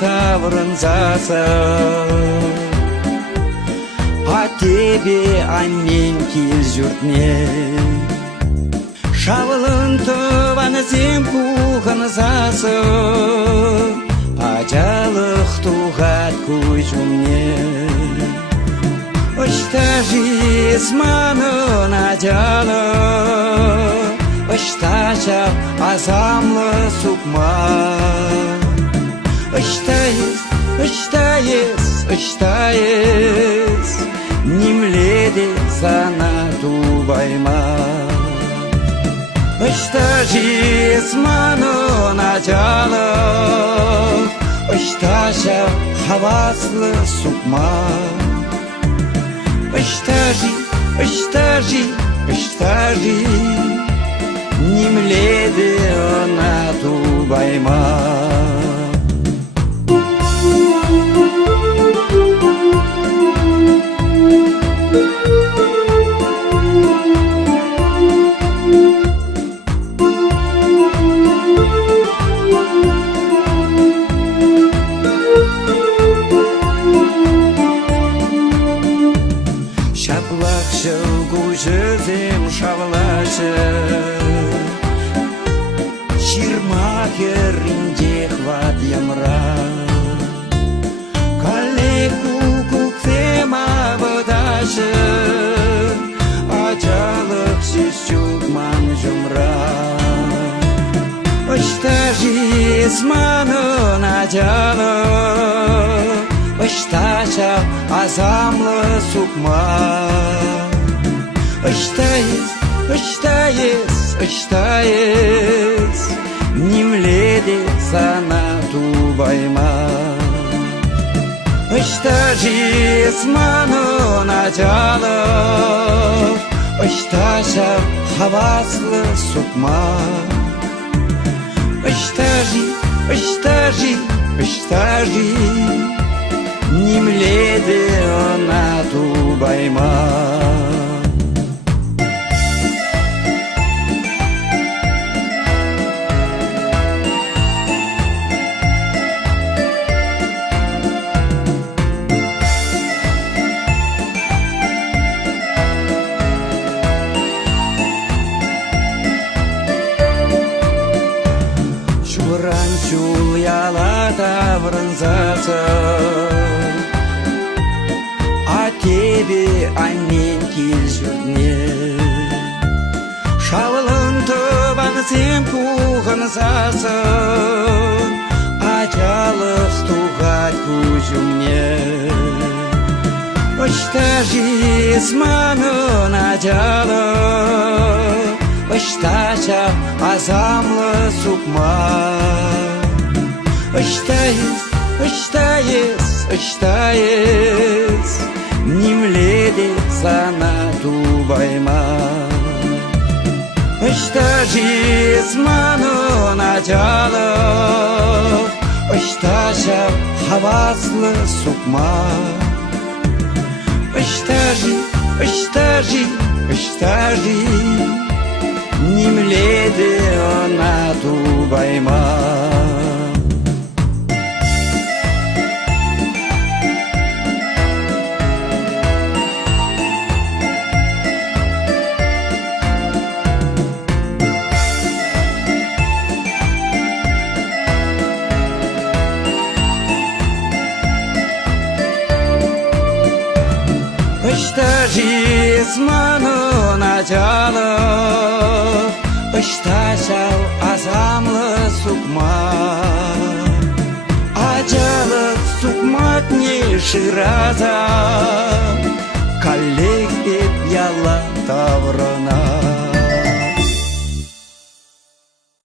таврынзасы. А тебе аннен кел жүртне, шавылын тываны зем куханзасы. Ажалық туғат көжімне, ұшта жезманын ажалы, ұшташа азамлы сұқма. Ұштайыз, немледе сана тубайма. Ұшта жезманын ажалы, ұшташа хаваслы сұқма. Ұштажи, немледі она тубайма. Шаплақшы көжізім шавлашы, ширмахерінде хват ямра. Калеку көктема водашы, ажалық шешчукман жұмра. Ұшта жезманын ажалы, ұшташа азамлы сұқма. Ұштайыз, немледе сана тубайма. Ұшта жезманын ажалы, ұшташа хаваслы сұқма. Ұштажи, немледе она тубайма. Чул яла таврынзасы, а тебе аннен кел жүртне. Шавылын тываны сен куханзасы, ажалық туғат көжімне. Ұшта жезманын ажалы, ұшташа азамлы сұқма. Ұштайыз, немледе сана тубайма. Ұшта жезманын ажалы, ұшташа хаваслы сұқма. Ұштажи, немледе она тубайма. Ұшта жезманын ажалы, ұшташа азамлы сұқма. Ажалық сұқмат не шыраза, калек деп яла таврына.